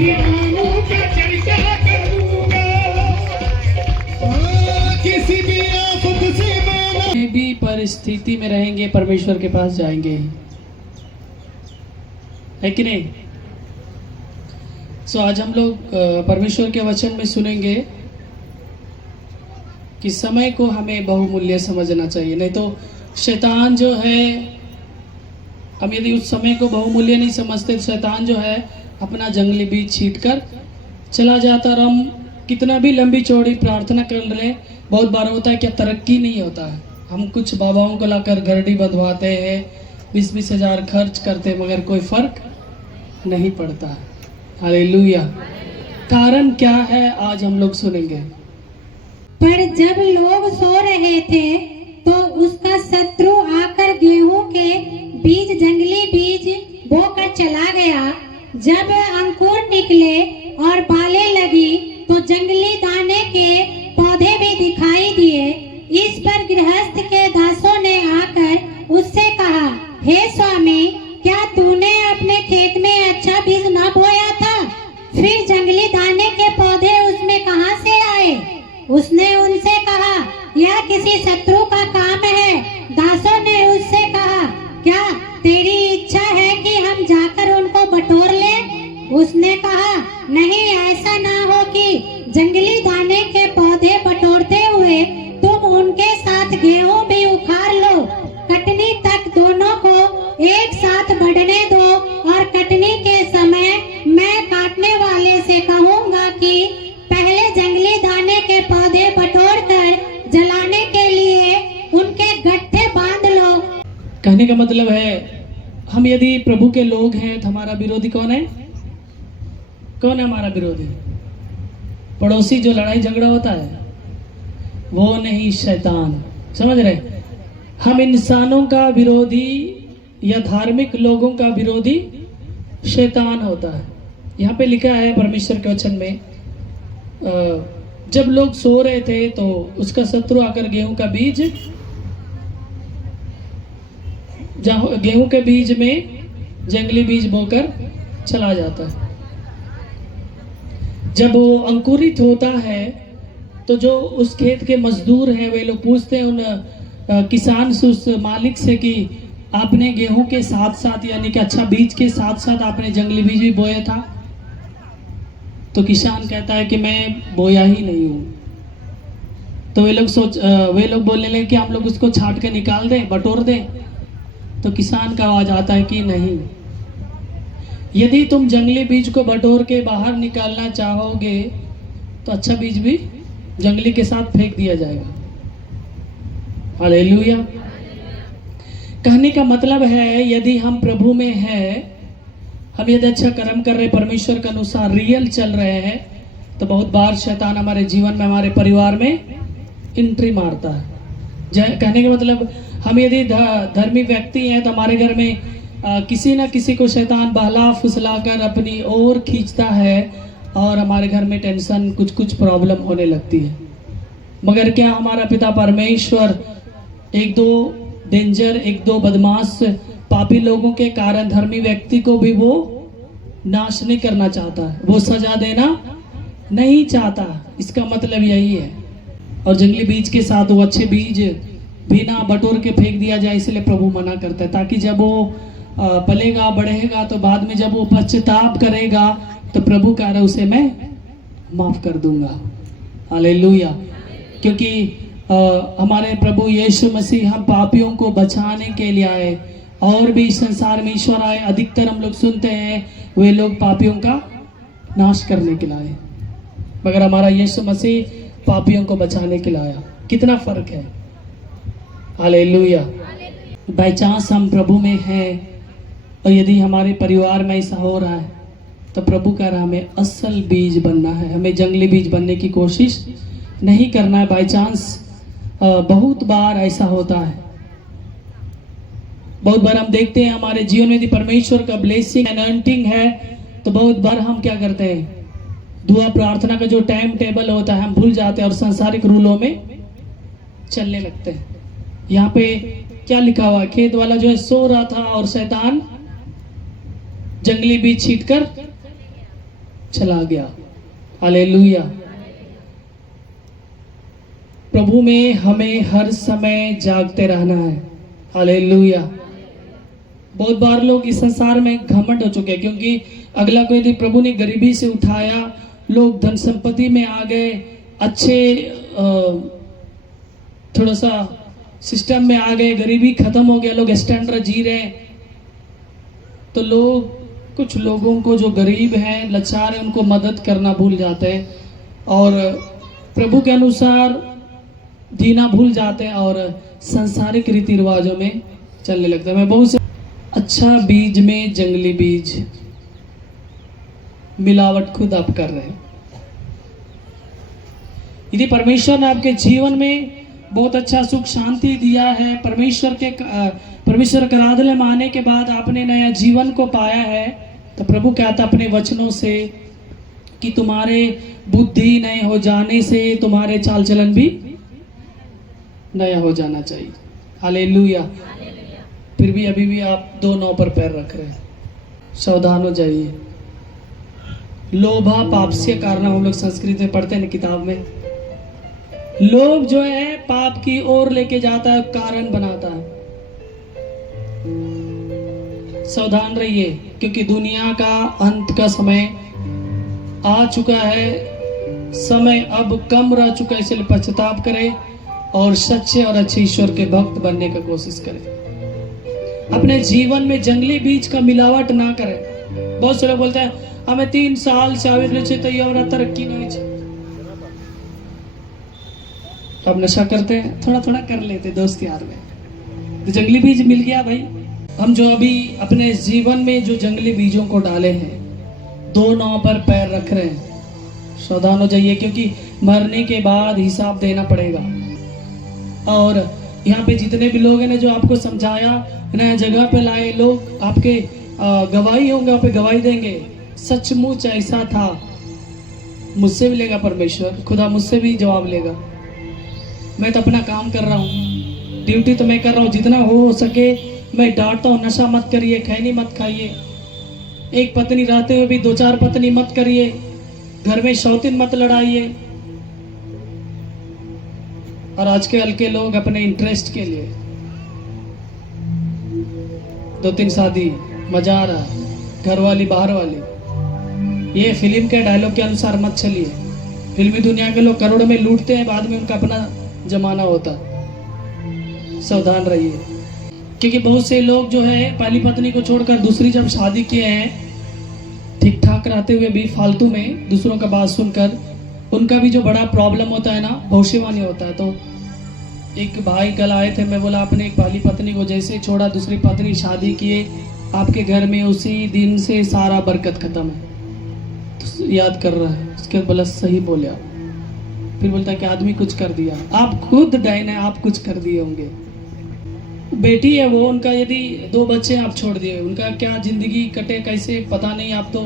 नामों का चर्चा करूंगा, किसी भी आफत से मैं भी परिस्थिति में रहेंगे, परमेश्वर के पास जाएंगे, है कि नहीं? आज हम लोग परमेश्वर के वचन में सुनेंगे कि समय को हमें बहुमूल्य समझना चाहिए। नहीं तो शैतान जो है, हम यदि उस समय को बहुमूल्य नहीं समझते तो शैतान जो है अपना जंगली बीज छीट कर चला जाता। और हम कितना भी लंबी चौड़ी प्रार्थना कर रहे, बहुत बार होता है क्या तरक्की नहीं होता है। हम कुछ बाबाओं को लाकर घरडी बंधवाते हैं, 20-20 हज़ार खर्च करते, मगर कोई फर्क नहीं पड़ता। हालेलुया। कारण क्या है आज हम लोग सुनेंगे। पर जब लोग सो रहे थे तो उसका शत्रु आकर गेहूं के बीज, जंगली बीज बोकर चला गया। जब अंकुर निकले और बालें लगी तो जंगली दाने के पौधे भी दिखाई दिए। इस पर गृहस्थ के दासों ने आकर उससे कहा, हे स्वामी, क्या तूने अपने खेत में अच्छा बीज ना बोया था? फिर जंगली दाने के पौधे उसमें कहां से आए? उसने उनसे कहा, यह किसी शत्रु का काम है। दासों ने उससे कहा, क्या तेरी इच्छा है कि हम जाकर उनको बटोर लें? उसने कहा, नहीं, ऐसा ना हो कि जंगली दाने के पौधे बटोरते हुए तुम उनके साथ गेहूं भी उखाड़ लो। कटनी तक दोनों को एक साथ बढ़ने दो, और कटनी के समय मैं काटने वाले से कहूँगा कि पहले जंगली दाने के पौधे बटोर कर जलाने के लिए उनके गट्ठे बांध लो। कहने का मतलब है, हम यदि प्रभु के लोग हैं तो हमारा विरोधी कौन है? कौन है हमारा विरोधी? पड़ोसी जो लड़ाई झगड़ा होता है वो नहीं, शैतान। समझ रहे? हम इंसानों का विरोधी या धार्मिक लोगों का विरोधी शैतान होता है। यहाँ पे लिखा है परमेश्वर के वचन में, जब लोग सो रहे थे तो उसका शत्रु आकर गेहूं का बीज, गेहूं के बीज में जंगली बीज बोकर चला जाता है। जब वो अंकुरित होता है तो जो उस खेत के मजदूर हैं वे लोग पूछते हैं उन किसान से, उस मालिक से कि आपने गेहूं के साथ साथ, यानी कि अच्छा बीज के साथ साथ आपने जंगली बीज भी बोया था? तो किसान कहता है कि मैं बोया ही नहीं हूं। तो वे लोग बोलने लगे कि हम लोग उसको छाट के निकाल दें, बटोर दें। तो किसान का आवाज आता है कि नहीं, यदि तुम जंगली बीज को बटोर के बाहर निकालना चाहोगे तो अच्छा बीज भी जंगली के साथ फेंक दिया जाएगा। हालेलुया। कहने का मतलब है, यदि हम प्रभु में हैं, हम यदि अच्छा कर्म कर रहे, परमेश्वर के अनुसार रियल चल रहे हैं, तो बहुत बार शैतान हमारे जीवन में, हमारे परिवार में एंट्री मारता है। कहने का मतलब, हम यदि धर्मी व्यक्ति हैं तो हमारे घर में किसी न किसी को शैतान बहला फुसला कर अपनी ओर खींचता है और हमारे घर में टेंशन, कुछ प्रॉब्लम होने लगती है। मगर क्या हमारा पिता परमेश्वर एक दो डेंजर, एक दो बदमाश पापी लोगों के कारण धर्मी व्यक्ति को भी वो नाश नहीं करना चाहता है, वो सजा देना नहीं चाहता। इसका मतलब यही है। और जंगली बीज के साथ वो अच्छे बीज भी ना बटोर के फेंक दिया जाए, इसलिए प्रभु मना करता है, ताकि जब वो पलेगा, बढ़ेगा, तो बाद में जब वो पश्चाताप करेगा तो प्रभु कह रहा, उसे मैं माफ कर दूंगा। हालेलुया। क्योंकि हमारे प्रभु यीशु मसीह हम पापियों को बचाने के लिए आए, और भी संसार में ईश्वर आए। अधिकतर हम लोग सुनते हैं वे लोग पापियों का नाश करने के लिए आए, मगर हमारा यीशु मसीह पापियों को बचाने के लिए आया। कितना फर्क है। हालेलुया। बाई चांस हम प्रभु में हैं और यदि हमारे परिवार में ऐसा हो रहा है तो प्रभु कह रहा, हमें असल बीज बनना है, हमें जंगली बीज बनने की कोशिश नहीं करना है। बाई चांस बहुत बार ऐसा होता है। बहुत बार हम देखते हैं हमारे जीवन में यदि परमेश्वर का ब्लेसिंग, अनॉइंटिंग है, तो बहुत बार हम क्या करते हैं, दुआ प्रार्थना का जो टाइम टेबल होता है हम भूल जाते हैं और सांसारिक रूलों में चलने लगते हैं। यहाँ पे क्या लिखा हुआ है, खेत वाला जो है सो रहा था और शैतान जंगली बीज छीट कर चला गया। हालेलुया। प्रभु में हमें हर समय जागते रहना है। हालेलुया। बहुत बार लोग इस संसार में घमंड हो चुके हैं, क्योंकि अगला को यदि प्रभु ने गरीबी से उठाया, लोग धन संपत्ति में आ गए, अच्छे थोड़ा सा सिस्टम में आ गए, गरीबी खत्म हो गया, लोग स्टैंडर्ड जी रहे हैं, तो लोग कुछ लोगों को जो गरीब हैं, लाचार हैं, उनको मदद करना भूल जाते हैं और प्रभु के अनुसार जीना भूल जाते हैं और सांसारिक रीति रिवाजों में चलने लगते हैं। मैं बहुत से अच्छा बीज में जंगली बीज मिलावट खुद आप कर रहे हैं। यदि परमेश्वर ने आपके जीवन में बहुत अच्छा सुख शांति दिया है, परमेश्वर का आराधना में आने के बाद आपने नया जीवन को पाया है, तो प्रभु कहता अपने वचनों से कि तुम्हारे बुद्धि नए हो जाने से तुम्हारे चाल चलन भी नया हो जाना चाहिए। हालेलुया। फिर भी अभी भी आप दो नाव पर पैर रख रहे हैं, सावधान हो जाइए। लोभा पापस्य कारणम, हम लोग संस्कृत में पढ़ते हैं ना किताब में। लोभ जो है पाप की ओर लेके जाता है, कारण बनाता है। सावधान रहिए, क्योंकि दुनिया का अंत का समय आ चुका है, समय अब कम रह चुका है, इसलिए पश्चाताप करें और सच्चे और अच्छे ईश्वर के भक्त बनने का कोशिश करें। अपने जीवन में जंगली बीज का मिलावट ना करें। बहुत से लोग बोलते हैं हमें 3 साल से आवे तो ये और तरक्की नहीं चाहिए। अब नशा करते हैं, थोड़ा थोड़ा कर लेते दोस्त यार में, तो जंगली बीज मिल गया भाई। हम जो अभी अपने जीवन में जो जंगली बीजों को डाले हैं, दो नाव पर पैर रख रहे हैं, सावधान हो जाइए, क्योंकि मरने के बाद हिसाब देना पड़ेगा। और यहाँ पे जितने भी लोग हैं ना, जो आपको समझाया, नया जगह पे लाए लोग, आपके गवाही होंगे, वहाँ पे गवाही देंगे, सचमुच ऐसा था, मुझसे भी लेगा परमेश्वर, खुदा मुझसे भी जवाब लेगा। मैं तो अपना काम कर रहा हूँ, ड्यूटी तो मैं कर रहा हूँ, जितना हो सके मैं डांटता हूँ, नशा मत करिए, खैनी मत खाइए, एक पत्नी रहते हुए भी 2-4 पत्नी मत करिए, घर में शौतीन मत लड़ाइए। और आजकल के लोग अपने इंटरेस्ट के लिए 2-3 शादी, मजा आ रहा है, घर वाली बाहर वाली। ये फिल्म के डायलॉग के अनुसार मत चलिए। फिल्मी दुनिया के लोग करोड़ में लूटते हैं, बाद में उनका अपना जमाना होता। सावधान रहिए, क्योंकि बहुत से लोग जो है पहली पत्नी को छोड़कर दूसरी जब शादी किए हैं, ठीक ठाक रहते हुए भी फालतू में दूसरों का बात सुनकर, उनका भी जो बड़ा प्रॉब्लम होता है ना, भविष्यवाणी होता है। तो एक भाई कल आए थे, मैं बोला आपने एक पहली पत्नी को जैसे छोड़ा, दूसरी पत्नी शादी किए, आपके घर में उसी दिन से सारा बरकत खत्म है। तो याद कर रहा है, उसके बाद बोला सही बोले आप। फिर बोलता कि आदमी कुछ कर दिया, आप खुद डायन है, आप कुछ कर दिए होंगे। बेटी है वो, उनका यदि 2 बच्चे आप छोड़ दिए, उनका क्या जिंदगी कटे कैसे पता नहीं, आप तो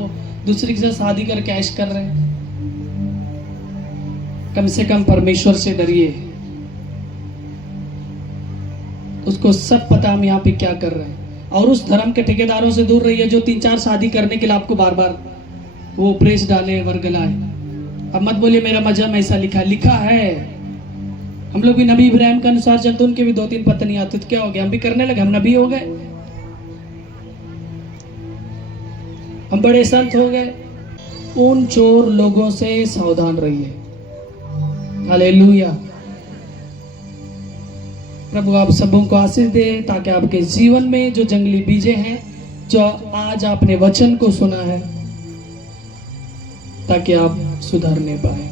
दूसरी के साथ शादी कर कैश कर रहे हैं। कम से कम परमेश्वर से डरिए, उसको सब पता हम यहाँ पे क्या कर रहे हैं। और उस धर्म के ठेकेदारों से दूर रहिए जो 3-4 शादी करने के लिए आपको बार बार वो प्रेस डाले, वर्गलाए। अब मत बोलिए मेरा मजहब ऐसा लिखा है। हम लोग भी नबी इब्राहिम के अनुसार चलते, उनके भी 2-3 पत्नी आती, तो क्या हो गया, हम भी करने लगे, हम नबी हो गए, हम बड़े संत हो गए। उन चोर लोगों से सावधान रहिए। हालेलुया। प्रभु आप सबों को आशीष दे, ताकि आपके जीवन में जो जंगली बीजे हैं, जो आज आपने वचन को सुना है, ताकि आप सुधरने पाए।